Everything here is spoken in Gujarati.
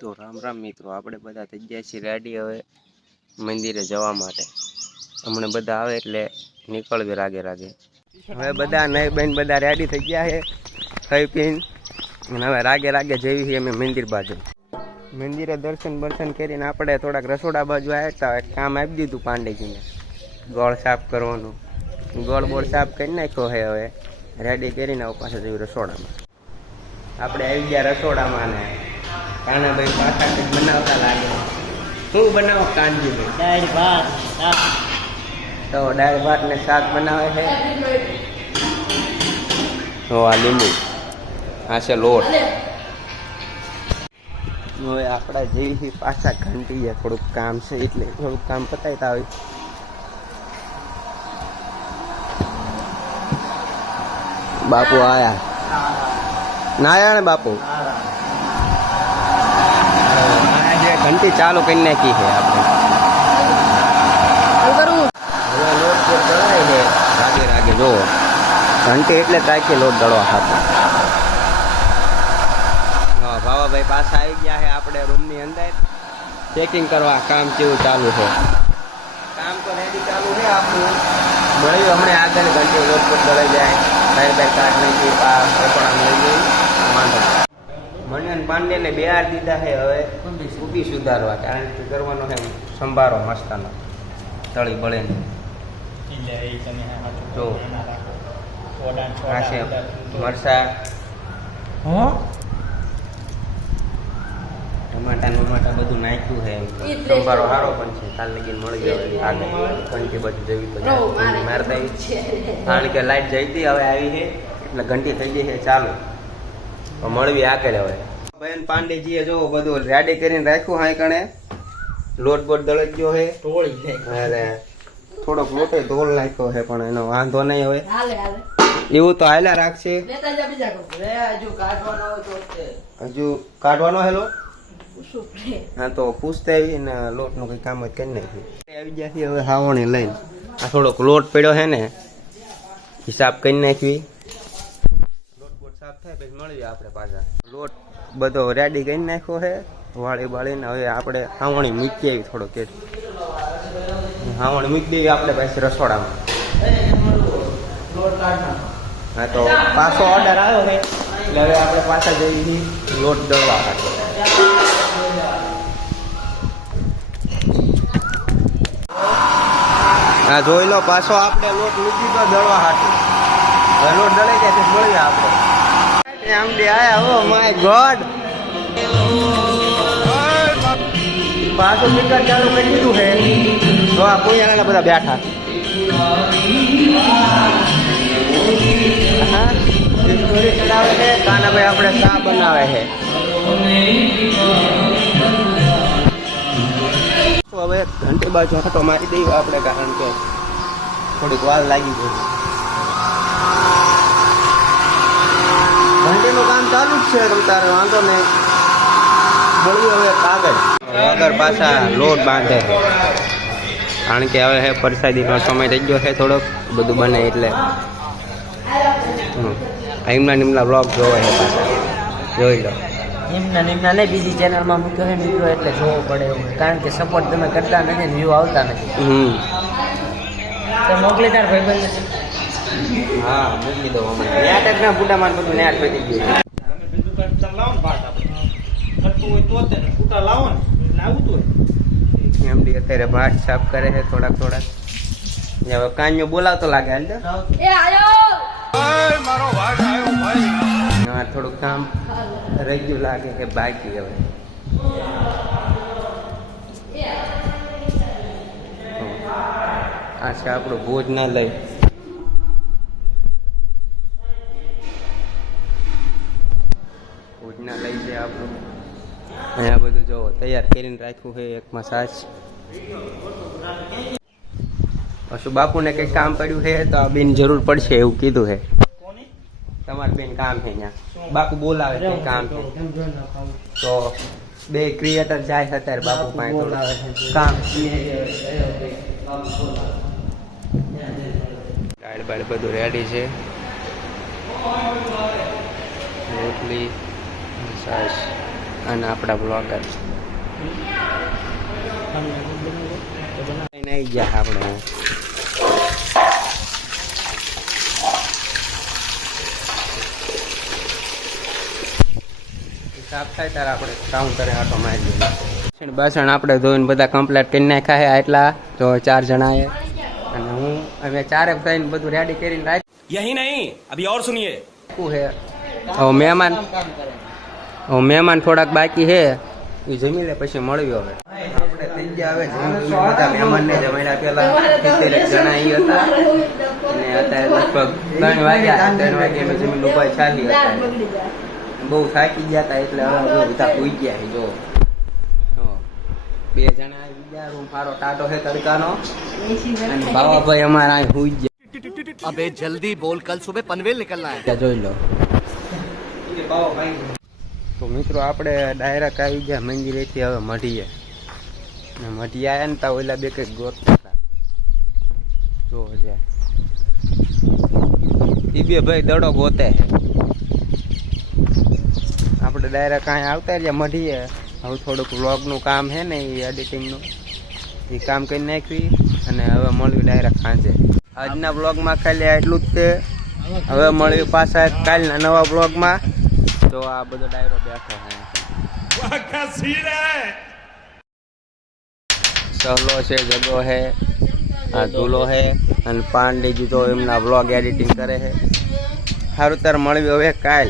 તો રામ રામ મિત્રો, આપણે બધા થઈ ગયા છીએ રેડી હવે મંદિરે જવા માટે. હમણાં બધા આવે એટલે નીકળવી રાગે રાગે. હવે બધા નહીં બહેન બધા રેડી થઈ ગયા છે, ખાઈ પીને. હવે રાગે રાગે જઈએ છીએ અમે મંદિર બાજુ. મંદિરે દર્શન બર્શન કરીને આપણે થોડાક રસોડા બાજુ આવ્યા એક કામ આપી દીધું પાંડેજીને. ગોળ સાફ કરવાનું. ગોળ બોળ સાફ કરી નાખ્યો છે હવે. રેડી કરીને પાછા જઈએ રસોડામાં. આપણે આવી ગયા રસોડામાં ને. કાનાભાઈ પાછા કંઈક બનાવતા લાગે. શું બનાવો કાનજીભાઈ? દાળ ભાત તો દાળ ભાત ને શાક બનાવે છે? તો આ લીંબુ. આ છે લોટ. હવે આપણા જઈ પાછા ઘંટીએ થોડુંક કામ છે એટલે થોડુંક કામ પતાવતા હોય. બાપુ આયા. ના આયા ને બાપુ? ઘંટી ચાલુ કરી નાખી છે આપણે. લોટ જે દળાય છે રાગે રાગે જોવો ઘંટી એટલે રાખીએ લોટ દળવા ખાતે ભાવાભાઈ પાછા આવી ગયા છે આપણે રૂમની અંદર. ચેકિંગ કરવા કામ કેવું ચાલુ છે. કામ તો રેડી ચાલુ છે આપણું. મળ્યું હમણાં આગળ ઘંટી લોટ પર દળાઈ જાય. બાર બાર કાઢ નહીં પા રસોડા મળી ગઈ વાંધો. મને અને પાંડેને બે દીધા છે હવે ઊભી સુધારવા કારણ કે કરવાનો છે સંભારો મસ્તાનો. તળી બળે જો. આ છે મરસા ટમાટા ટમાટા બધું નાખ્યું છે સંભારો સારો પણ છે. કાલ લગીને મળી ગયો આગળ ઘંટી બધું જવી મારતા કારણ કે લાઈટ જઈ હતી હવે આવી છે. એટલે ઘંટી થઈ ગઈ છે ચાલુ. મળવી આગળ હવે? બેન પાંડેજીએ જો બધું રેડી કરીને રાખ્યું હાઈ કણે લોટ બોટ દળી ગયો છે ટોળી અરે થોડોક લોટે ધોલ નાખ્યો છે પણ એનો વાંધો નહીં હવે. હાલે હાલે. એવું તો હાલા રાખશે. હજુ કાઢવાનો હોય તો તે હજુ કાઢવાનો હે હા તો પૂછતે આવી ને લોટનું કંઈ કામ જ કરી નાખ્યું આવી ગયા હવે હાવણી લઈને. આ થોડોક લોટ પડ્યો છે ને હિસાબ કરી નાખવી લોટ બધો રેડી કરી નાખ્યો છે. વાળી વાળીને હવે આપણે હાવણી મૂકી આવી થોડો કે હાવણી મૂકી દઈએ આપણે પછી રસોડામાં. હા તો પાછો ઓર્ડર આવ્યો છે. એટલે હવે આપણે પાછા જઈએ લોટ દળવા માટે. હા, જોઈ લો, પાછો આપણે લોટ મૂકી દો દળવા હાટું. લોટ દળાઈ જાય તો મળીએ આપણે. આમ આયા ઓ માય ગોડ. પાછું મીટર ચાલુ કરી દીધું છે તો આ કોઈ બધા બેઠા. હા સ્ટોરી ચડાવે છે, કાનાભાઈ આપણે ચા બનાવે છે. હવે ઘંટી બાજુ આટો મારી દઈએ આપણે, કારણ કે થોડીક વાર લાગી ગઈ. ઘંટીનું કામ ચાલુ જ છે તમ તારે વાંધો નહીં. મળ્યું હવે કાગળ. વગર પાછા લોટ બાંધે છે. કારણ કે હવે હે પરસાદીનો સમય થઈ ગયો છે થોડોક બધું બને એટલે. હમ. એમના નિમના બ્લોગ જોવે છે પાછા. જોઈ લો. નિમ્ન નિમ્ન નહીં બીજી ચેનલમાં મૂક્યો છે મિત્રો એટલે જોવો પડે એવું. કારણ કે સપોર્ટ તમે કરતા નથી ને વ્યૂ આવતા નથી. હમ. તો મોકલી તાર ભાઈ હા મૂકી દો હમણાં ન્યા જ ના બુડા માર બધું ન્યા પતી ગયું એમડી અત્યારે ભાત સાફ કરે છે થોડાક થોડાક. ને હવે કાન્યો બોલાવતો લાગે હાલ એ આયો! હા થોડુંક કામ રહી ગયું લાગે કે બાકી હવે. આ છે આપણું ભોજ આપણું. અહીંયા બધું જો તૈયાર કરીને રાખ્યું છે એક મસાજ શું બાપુને કંઈક કામ પડ્યું છે તો આ બેન જરૂર પડશે એવું કીધું છે. તમારે બેન કામ છે અહીંયા બાપુ બોલાવે છે કામ છે. તો બે ક્રિએટર જાય છે અત્યારે બાપુ પાસે કામ. દાળ બાળ બધું રેડી છે. રોટલી. સરસ અને આપણા બ્લોગર આવી ગયા આપણે. સાફ થાય ત્યારે આપણે કાઉન્ટરે આટો મારી દઈએ બાસણ આપણે ધોઈને બધા કમ્પ્લીટ કરી નાખ્યા છે તો ચાર જણા અને હું હવે ચારે બધું રેડી કરીને રાખ યહી ઓર સુનિયે હે મહેમાન કામ કરે મહેમાન થોડાક બાકી છે. એ જમી લે પછી મળ્યો હવે. આપણે થઈ ગયા હવે જમી બધા મહેમાનને જમાડ્યા પેલા જણા હતા. અને અત્યારે લગભગ ત્રણ વાગ્યા. ત્રણ વાગે અમે જમી હતા. બહુ થાકી ગયા હતા એટલે હવે બધા ભૂઈ ગયા છે જો. બે જણા બીજા છે તડકાનો. અને બાવાભાઈ અમારા અહીં હુઈ ગયા. અબે જલ્દી બોલ કલ સુબહ પનવેલ નીકળના હે. જોઈ લો. બાવાભાઈ. તો મિત્રો આપણે ડાયરેક્ટ આવી ગયા મંદિરેથી હવે મઢીએ. ને મઢી આવ્યા ને તા ઓલા બે કંઈક હતા. જો છે એ બે ભાઈ દડો ગોતે આપણે ડાયરેક્ટ અહીંયા આવતા રહ્યા મઢીએ. હવે થોડુંક વ્લોગનું કામ છે ને એ એડિટિંગનું. એ કામ કરી નાખ્યું અને હવે મળ્યું ડાયરેક્ટ સાંજે. આજના બ્લોગમાં ખાલી આટલું જ છે. હવે મળ્યું પાછા કાલના નવા બ્લોગમાં તો આ બધો ડાયરો બેઠો છે સહલો છે, જગો હે, આ ધૂલો હે, અને પાંડેજી તો એમના બ્લોગ એડિટિંગ કરે છે સારું તાર મળવી હવે કાલ.